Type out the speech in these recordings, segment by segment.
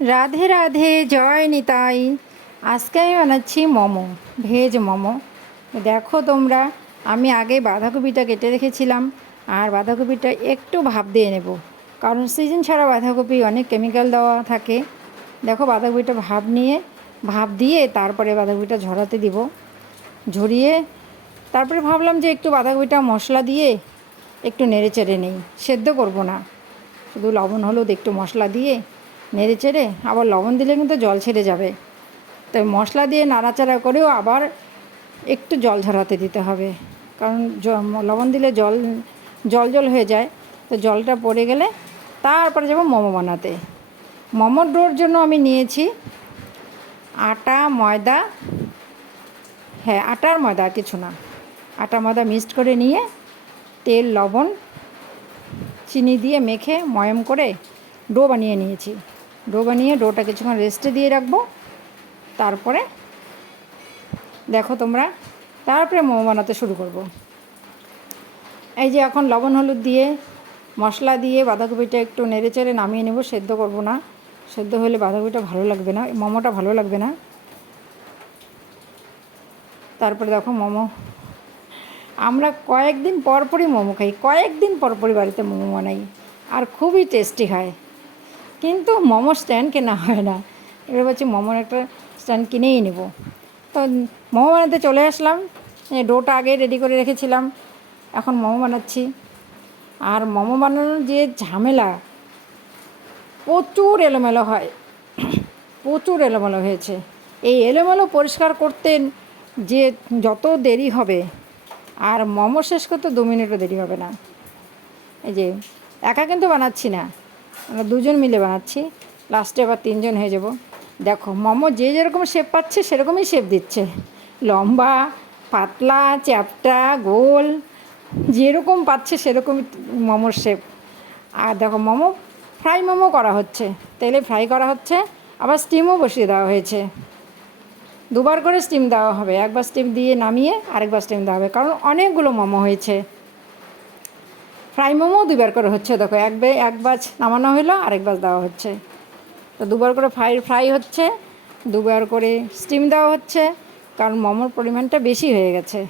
রাধে রাধে, জয় নিতাই। আজকে আমি বানাচ্ছি মোমো, ভেজ মোমো। দেখো তোমরা, আমি আগে বাঁধাকপিটা কেটে রেখেছিলাম, আর বাঁধাকপিটা একটু ভাপ দিয়ে নেব, কারণ সিজন ছাড়া বাঁধাকপি অনেক কেমিক্যাল দেওয়া থাকে। দেখো বাঁধাকপিটা ভাপ দিয়ে তারপরে বাঁধাকপিটা ঝরাতে দিব। ঝরিয়ে তারপরে ভাবলাম যে একটু বাঁধাকপিটা মশলা দিয়ে একটু নেড়ে চেড়ে নেই, সেদ্ধ করব না, শুধু লবণ হলুদ একটু মশলা দিয়ে নেড়ে চেড়ে, আবার লবণ দিলে কিন্তু জল ছেড়ে যাবে, তো মশলা দিয়ে নাড়াচাড়া করেও আবার একটু জল ঝরাতে দিতে হবে, কারণ লবণ দিলে জল জল জল হয়ে যায়। তো জলটা পড়ে গেলে তারপরে যাব মোমো বানাতে। মোমোর ডোর জন্য আমি নিয়েছি আটা, ময়দা, হ্যাঁ আটা আর ময়দা, আর কিছু না। আটা ময়দা মিক্সড করে নিয়ে তেল, লবণ, চিনি দিয়ে মেখে ময়ম করে ডো বানিয়ে নিয়েছি। ডো বানিয়ে ডোটা কিছুক্ষণ রেস্টে দিয়ে রাখবো, তারপরে দেখো তোমরা, তারপরে মোমো বানাতে শুরু করব। এই যে এখন লবণ হলুদ দিয়ে মশলা দিয়ে বাঁধাকপিটা একটু নেড়ে চেড়ে নামিয়ে নেব, সেদ্ধ করব না, সেদ্ধ হলে বাঁধাকপিটা ভালো লাগবে না, মোমোটা ভালো লাগবে না। তারপরে দেখো মোমো, আমরা কয়েকদিন পরপরই মোমো খাই, কয়েকদিন পরপরই বাড়িতে মোমো বানাই, আর খুবই টেস্টি হয়। কিন্তু মোমো স্ট্যান্ড কেনা হয় না, এবার বলছি মোমোর একটা স্ট্যান্ড কিনেই নেব। তো মোমো বানাতে চলে আসলাম, ডোটা আগে রেডি করে রেখেছিলাম, এখন মোমো বানাচ্ছি। আর মোমো বানানোর যে ঝামেলা, প্রচুর এলোমেলো হয়, প্রচুর এলোমেলো হয়েছে। এই এলোমেলো পরিষ্কার করতে যে যত দেরি হবে, আর মোমো শেষ করতে 2 মিনিটও দেরি হবে না। এই যে একা কিন্তু বানাচ্ছি না, আমরা দুজন মিলে বানাচ্ছি, লাস্টে আবার 3 জন হয়ে যাব। দেখো মোমো যে যেরকম শেপ পাচ্ছে সেরকমই শেপ দিচ্ছে, লম্বা, পাতলা, চ্যাপ্টা, গোল, যেরকম পাচ্ছে সেরকমই মোমোর শেপ। আর দেখো মোমো, ফ্রাই মোমো করা হচ্ছে, তেলে ফ্রাই করা হচ্ছে, আবার স্টিমও বসিয়ে দেওয়া হয়েছে। 2বার করে স্টিম দেওয়া হবে, একবার স্টিম দিয়ে নামিয়ে আরেকবার স্টিম দেওয়া হবে, কারণ অনেকগুলো মোমো হয়েছে। ফ্রাই মোমো 2বার করে হচ্ছে, দেখো এক ব্যাচ নামানো হলো, আরেক ব্যাচ দেওয়া হচ্ছে। তো 2বার করে ফ্রাই হচ্ছে, 2বার করে স্টিম দেওয়া হচ্ছে, কারণ মোমোর পরিমাণটা বেশি হয়ে গেছে।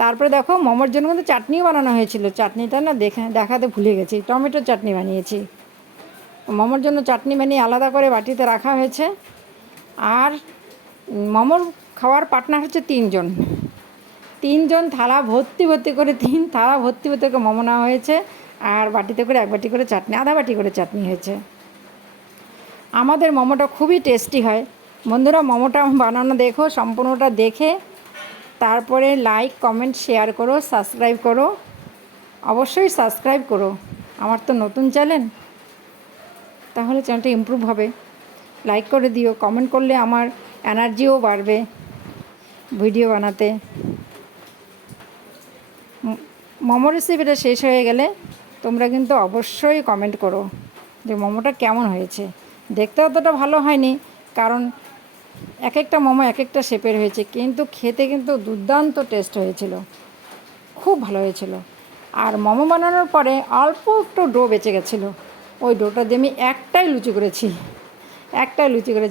তারপরে দেখো মোমোর জন্য কিন্তু চাটনিও বানানো হয়েছিল, চাটনিটা না দেখাতে ভুলে গেছি, টমেটোর চাটনি বানিয়েছি। মোমোর জন্য চাটনি বানিয়ে আলাদা করে বাটিতে রাখা হয়েছে। আর মোমোর খাওয়ার পার্টনার হচ্ছে 3 জন, 3 জন থালা ভর্তি ভর্তি করে, 3 থালা ভর্তি ভর্তি করে মোমো নেওয়া হয়েছে, আর বাটিতে করে 1 বাটি করে চাটনি, আধা বাটি করে চাটনি হয়েছে। আমাদের মোমোটা খুবই টেস্টি হয়। বন্ধুরা মোমোটা বানানো দেখো, সম্পূর্ণটা দেখে তারপরে লাইক, কমেন্ট, শেয়ার করো, সাবস্ক্রাইব করো, অবশ্যই সাবস্ক্রাইব করো, আমার তো নতুন চ্যানেল, তাহলে চ্যানেলটা ইমপ্রুভ হবে। লাইক করে দিও, কমেন্ট করলে আমার এনার্জিও বাড়বে ভিডিও বানাতে। মোমো রেসিপিটা শেষ হয়ে গেলে তোমরা কিন্তু অবশ্যই কমেন্ট করো যে মোমোটা কেমন হয়েছে। দেখতে অতটা ভালো হয়নি, কারণ এক একটা মোমো এক একটা শেপের হয়েছে, কিন্তু খেতে কিন্তু দুর্দান্ত টেস্ট হয়েছিল, খুব ভালো হয়েছিল। আর মোমো বানানোর পরে অল্প একটু ডো বেঁচে গেছিলো, ওই ডোটা দিয়ে আমি একটাই লুচি করেছি,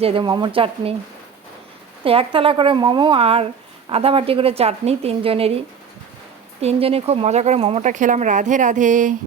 এই যে মোমোর চাটনি। তো 1 থালা করে মোমো আর আধা বাটি করে চাটনি, 3 জনেরই, 3 জনে খুব মজা করে মোমোটা খেলাম। রাধে রাধে।